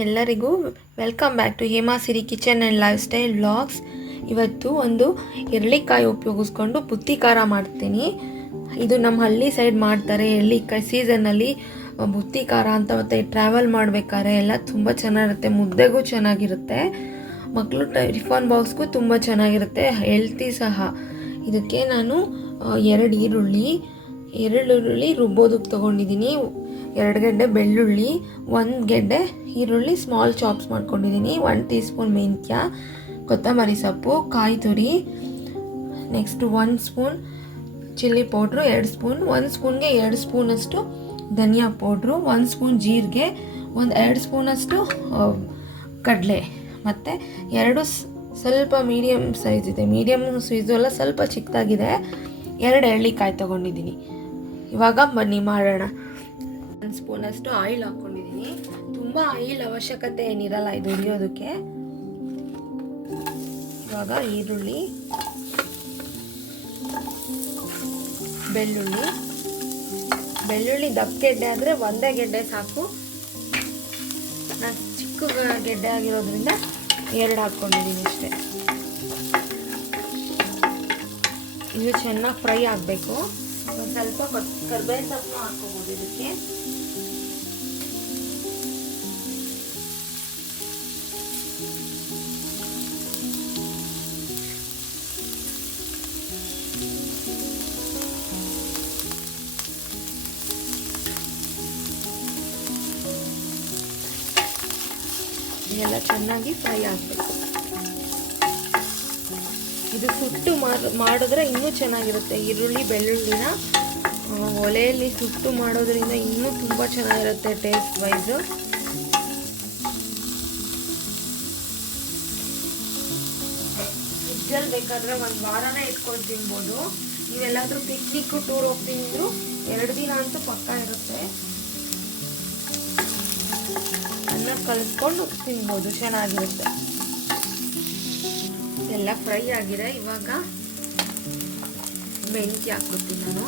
ಎಲ್ಲರಿಗೂ welcome back to Hema Siri kitchen and lifestyle vlogs. ಇವತ್ತು ಒಂದು ಎರಳಿಕಾಯಿ ಉಪಯೋಗಿಸ್ಕೊಂಡು ಬುತ್ತಿ ಖಾರ ಮಾಡ್ತೀನಿ. ಇದು ನಮ್ಮ ಹಳ್ಳಿ ಸೈಡ್ ಮಾಡ್ತಾರೆ. ಎರಳಿಕಾಯಿ ಸೀಸನ್ನಲ್ಲಿ ಬುತ್ತಿ ಖಾರ ಅಂತ. ಮತ್ತು ಟ್ರಾವೆಲ್ ಮಾಡಬೇಕಾದ್ರೆ ಎಲ್ಲ ತುಂಬ ಚೆನ್ನಾಗಿರುತ್ತೆ, ಮುದ್ದೆಗೂ ಚೆನ್ನಾಗಿರುತ್ತೆ, ಮಕ್ಕಳು ಟಿಫನ್ ಬಾಕ್ಸ್ಗೂ ತುಂಬ ಚೆನ್ನಾಗಿರುತ್ತೆ, ಹೆಲ್ತಿ ಸಹ. ಇದಕ್ಕೆ ನಾನು ಎರಡು ಈರುಳ್ಳಿ ರುಬ್ಬೋದಕ್ಕೆ ತೊಗೊಂಡಿದ್ದೀನಿ, 2 ಗೆಡ್ಡೆ ಬೆಳ್ಳುಳ್ಳಿ, 1 ಗೆಡ್ಡೆ ಈರುಳ್ಳಿ ಸ್ಮಾಲ್ ಚಾಪ್ಸ್ ಮಾಡ್ಕೊಂಡಿದ್ದೀನಿ, 1 ಟೀ ಸ್ಪೂನ್ ಮೆಂತ್ಯ, ಕೊತ್ತಂಬರಿ ಸೊಪ್ಪು, ಕಾಯಿ ತುರಿ, next 1 spoon chilli powder, 2 spoon, 1 ಸ್ಪೂನ್ಗೆ 2 ಸ್ಪೂನಷ್ಟು ಧನಿಯಾ ಪೌಡ್ರು, 1 ಸ್ಪೂನ್ ಜೀರಿಗೆ, 2 ಸ್ಪೂನಷ್ಟು ಕಡಲೆ, ಮತ್ತು 2 ಸ್ವಲ್ಪ ಮೀಡಿಯಮ್ ಸೈಜ್ ಇದೆ, ಮೀಡಿಯಮ್ ಸೈಜು ಎಲ್ಲ ಸ್ವಲ್ಪ ಚಿಕ್ಕದಾಗಿದೆ, 2 ಎಳ್ಳಿಕಾಯಿ ತೊಗೊಂಡಿದ್ದೀನಿ. ಇವಾಗ ಬನ್ನಿ ಮಾಡೋಣ. 1 ಸ್ಪೂನಷ್ಟು ಆಯಿಲ್ ಹಾಕ್ಕೊಂಡಿದ್ದೀನಿ. ತುಂಬ ಆಯಿಲ್ ಅವಶ್ಯಕತೆ ಏನಿರಲ್ಲ ಇದು ಹುರಿಯೋದಕ್ಕೆ. ಇವಾಗ ಈರುಳ್ಳಿ, ಬೆಳ್ಳುಳ್ಳಿ ದಪ್ಪ ಗೆಡ್ಡೆ ಆದರೆ 1 ಗೆಡ್ಡೆ ಸಾಕು. ನಾನು ಚಿಕ್ಕ ಗೆಡ್ಡೆ ಆಗಿರೋದ್ರಿಂದ 2 ಹಾಕ್ಕೊಂಡಿದ್ದೀನಿ ಅಷ್ಟೇ. ಇದು ಚೆನ್ನಾಗಿ ಫ್ರೈ ಆಗಬೇಕು. ಒಂದು ಸ್ವಲ್ಪ ಕರ್ಬೇವಿನ ಸೊಪ್ಪು ಹಾಕ್ಕೋಬೋದು ಇದಕ್ಕೆ. ಇದೆಲ್ಲ ಚೆನ್ನಾಗಿ ಫ್ರೈ ಆಗಬೇಕು. ಇದು ಸುಟ್ಟು ಮಾಡಿದ್ರೆ ಇನ್ನೂ ಚೆನ್ನಾಗಿರುತ್ತೆ. ಈರುಳ್ಳಿ ಬೆಳ್ಳುಳ್ಳಿನ ಒಲೆಯಲ್ಲಿ ಸುಟ್ಟು ಮಾಡೋದ್ರಿಂದ ಇನ್ನೂ ತುಂಬ ಚೆನ್ನಾಗಿರುತ್ತೆ ಟೇಸ್ಟ್ ವೈಸು. ಫ್ರಿಡ್ಜಲ್ಲಿ ಬೇಕಾದರೆ 1 ವಾರನೇ ಇಟ್ಕೊಂಡು ತಿನ್ಬೋದು. ನೀವೆಲ್ಲಾದರೂ ಪಿಕ್ನಿಕ್ಕು ಟೂರ್ ಹೋಗ್ತಿದ್ರು 2 ದಿನ ಅಂತೂ ಪಕ್ಕ ಇರುತ್ತೆ. ಅನ್ನ ಕಲಿಸ್ಕೊಂಡು ತಿನ್ಬೋದು, ಚೆನ್ನಾಗಿರುತ್ತೆ. ಎಲ್ಲ ಫ್ರೈ ಆಗಿದೆ. ಇವಾಗ ಮೆಂತ್ಯ ಹಾಕ್ಕೊತೀನಿ ನಾನು.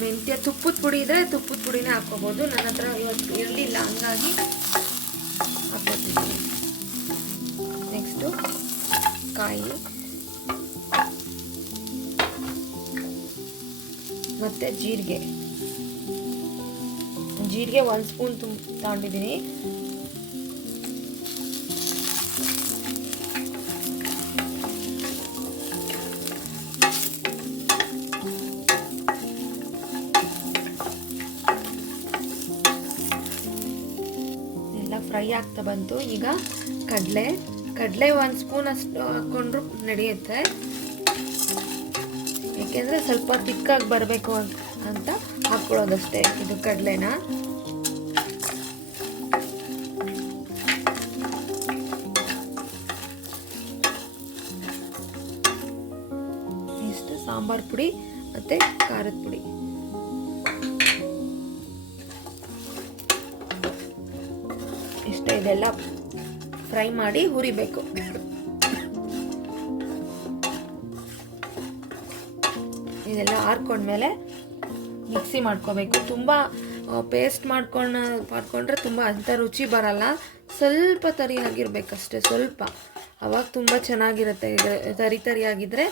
ಮೆಂತ್ಯ ತುಪ್ಪದ ಪುಡಿ ಇದ್ದರೆ ತುಪ್ಪದ ಪುಡಿನೇ ಹಾಕ್ಕೋಬೋದು. ನನ್ನ ಹತ್ರ ಇವತ್ತು ಇರಲಿಲ್ಲ, ಹಂಗಾಗಿ ಹಾಕ್ಕೊತಿದ್ದೀನಿ. ನೆಕ್ಸ್ಟು ಕಾಯಿ ಮತ್ತು ಜೀರಿಗೆ 1 ಸ್ಪೂನ್ ತಗೊಂಡಿದ್ದೀನಿ. ಫ್ರೈ ಆಗ್ತಾ ಬಂತು. ಈಗ ಕಡಲೆ 1 ಸ್ಪೂನ್ ಅಷ್ಟು ಹಾಕ್ಕೊಂಡ್ರು ನಡೆಯುತ್ತೆ, ಏಕೆಂದರೆ ಸ್ವಲ್ಪ ತಿಕ್ಕಾಗಿ ಬರಬೇಕು ಅಂತ ಹಾಕ್ಕೊಳ್ಳೋದಷ್ಟೇ ಇದು ಕಡಲೆನ. ಇಷ್ಟು ಸಾಂಬಾರ್ ಪುಡಿ ಮತ್ತು ಖಾರದ ಪುಡಿ. ಇಷ್ಟ. ಇದೆಲ್ಲ ಫ್ರೈ ಮಾಡಿ ಹುರಿಬೇಕು. ಇದೆಲ್ಲ ಆರ್ಕೊಂಡ್ಮೇಲೆ ಮಿಕ್ಸಿ ಮಾಡ್ಕೋಬೇಕು. ತುಂಬ ಪೇಸ್ಟ್ ಮಾಡ್ಕೊಂಡ್ರೆ ತುಂಬ ಅಂತ ರುಚಿ ಬರಲ್ಲ. ಸ್ವಲ್ಪ ತರಿಯಾಗಿರ್ಬೇಕಷ್ಟೆ, ಸ್ವಲ್ಪ. ಅವಾಗ ತುಂಬ ಚೆನ್ನಾಗಿರುತ್ತೆ. ತರಿಯಾಗಿದ್ದರೆ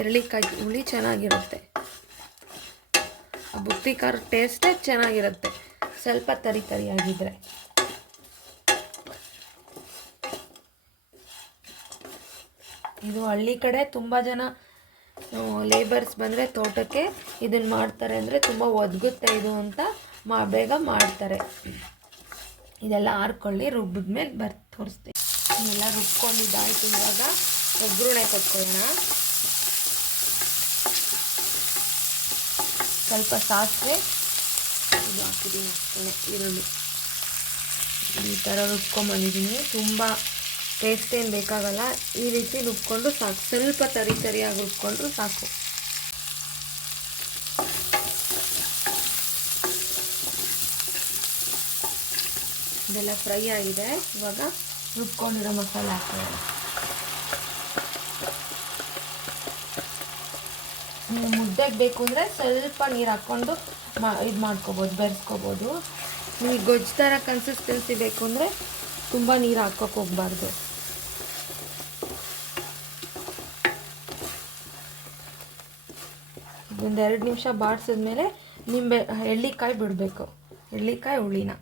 ಎರಳಿಕಾಯಿ ಹುಳಿ ಚೆನ್ನಾಗಿರುತ್ತೆ. ಬುತ್ತಿ ಖಾರ ಟೇಸ್ಟೇ ಚೆನ್ನಾಗಿರುತ್ತೆ ಸ್ವಲ್ಪ ತರಿಯಾಗಿದ್ದರೆ. ಇದು ಹಳ್ಳಿ ಕಡೆ ತುಂಬ ಜನ ಲೇಬರ್ಸ್ ಬಂದರೆ ತೋಟಕ್ಕೆ ಇದನ್ನು ಮಾಡ್ತಾರೆ. ಅಂದರೆ ತುಂಬ ಒದಗುತ್ತೆ ಇದು ಅಂತ ಬೇಗ ಮಾಡ್ತಾರೆ. ಇದೆಲ್ಲ ಹಾರ್ಕೊಳ್ಳಿ, ರುಬ್ಬಿದ್ಮೇಲೆ ತೋರಿಸ್ತೀನಿ. ಇದೆಲ್ಲ ರುಬ್ಕೊಂಡಿದ್ದಾಯ್ತು. ಇವಾಗ ಒಗ್ಗರಣೆ ಕೊಟ್ಕೊಳ್ಳೋಣ. ಸ್ವಲ್ಪ ಸಾಸಿವೆ ಇದು ಹಾಕಿದ್ದೀನಿ ಅಷ್ಟೇ. ಈರುಳ್ಳಿ ಈ ಥರ ರುಬ್ಕೊಂಬಂದಿದ್ದೀನಿ. ತುಂಬ ಪೇಸ್ಟ್ ಏನು ಬೇಕಾಗಲ್ಲ, ಈ ರೀತಿ ರುಬ್ಕೊಂಡು ಸಾಕು. ಸ್ವಲ್ಪ ತರಿಯಾಗಿ ರುಬ್ಕೊಂಡ್ರು ಸಾಕು. ಇದೆಲ್ಲ ಫ್ರೈ ಆಗಿದೆ. ಇವಾಗ ರುಬ್ಕೊಂಡಿರೋ ಮಸಾಲೆ ಹಾಕೋಣ. ಮುದ್ದೆಗೆ ಬೇಕು ಅಂದರೆ ಸ್ವಲ್ಪ ನೀರು ಹಾಕ್ಕೊಂಡು ಇದು ಮಾಡ್ಕೋಬೋದು, ಬೆರೆಸ್ಕೋಬೋದು. ನಿಮಗೆ ಗೊಜ್ಜು ಥರ ಕನ್ಸಿಸ್ಟೆನ್ಸಿ ಬೇಕು ಅಂದರೆ ತುಂಬ ನೀರು ಹಾಕೋಕೆ ಹೋಗಬಾರ್ದು. ಒಂದು 2 ನಿಮಿಷ ಬಾಡಿಸಿದ್ಮೇಲೆ ಎಳ್ಳಿಕಾಯಿ ಬಿಡಬೇಕು, ಎಳ್ಳಿಕಾಯಿ ಹುಳಿನ.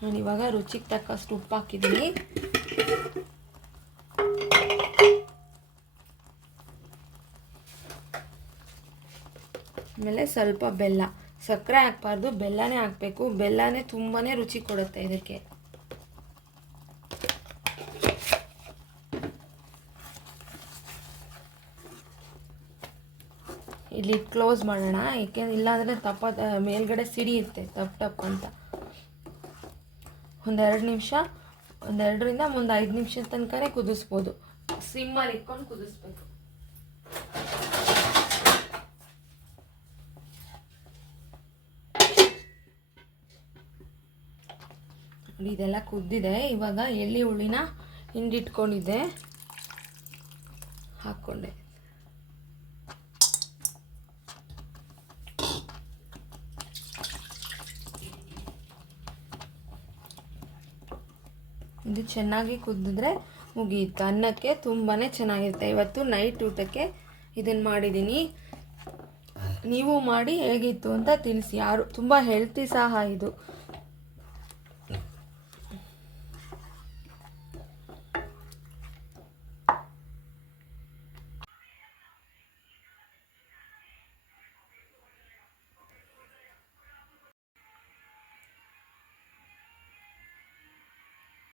ನಾನು ಇವಾಗ ರುಚಿಗೆ ತಕ್ಕಷ್ಟು ಉಪ್ಪು ಹಾಕಿದ್ದೀನಿ. ಆಮೇಲೆ ಸ್ವಲ್ಪ ಬೆಲ್ಲ, ಸಕ್ಕರೆ ಹಾಕಬಾರ್ದು, ಬೆಲ್ಲನೇ ಹಾಕಬೇಕು. ಬೆಲ್ಲನೇ ತುಂಬಾ ರುಚಿ ಕೊಡುತ್ತೆ ಇದಕ್ಕೆ. ಇಲ್ಲಿ ಕ್ಲೋಸ್ ಮಾಡೋಣ, ಏಕೆಂದ್ರೆ ಇಲ್ಲಾಂದರೆ ಮೇಲ್ಗಡೆ ಸಿಡಿಯುತ್ತೆ ಟಪ್ ಅಂತ. ಒಂದು 2 ನಿಮಿಷ, ಒಂದು 2ರಿಂದ 5 ನಿಮಿಷ ತನಕನೇ ಕುದಿಸ್ಬೋದು. ಸಿಮ್ಮಲ್ಲಿ ಇಟ್ಕೊಂಡು ಕುದಿಸ್ಬೇಕು. ಇದೆಲ್ಲ ಕುದ್ದಿದೆ. ಇವಾಗ ಎಳ್ಳಿ ಹುಳಿನ ಹಿಂಡಿಟ್ಕೊಂಡಿದ್ದೆ ಹಾಕ್ಕೊಂಡೆ. ಇದು ಚೆನ್ನಾಗಿ ಕುದ್ದಿದ್ರೆ ಮುಗಿಯುತ್ತೆ. ಅನ್ನಕ್ಕೆ ತುಂಬಾ ಚೆನ್ನಾಗಿರುತ್ತೆ. ಇವತ್ತು ನೈಟ್ ಊಟಕ್ಕೆ ಇದನ್ನು ಮಾಡಿದ್ದೀನಿ. ನೀವು ಮಾಡಿ ಹೇಗಿತ್ತು ಅಂತ ತಿಳಿಸಿ. ತುಂಬ ಹೆಲ್ತಿ ಸಹ ಇದು.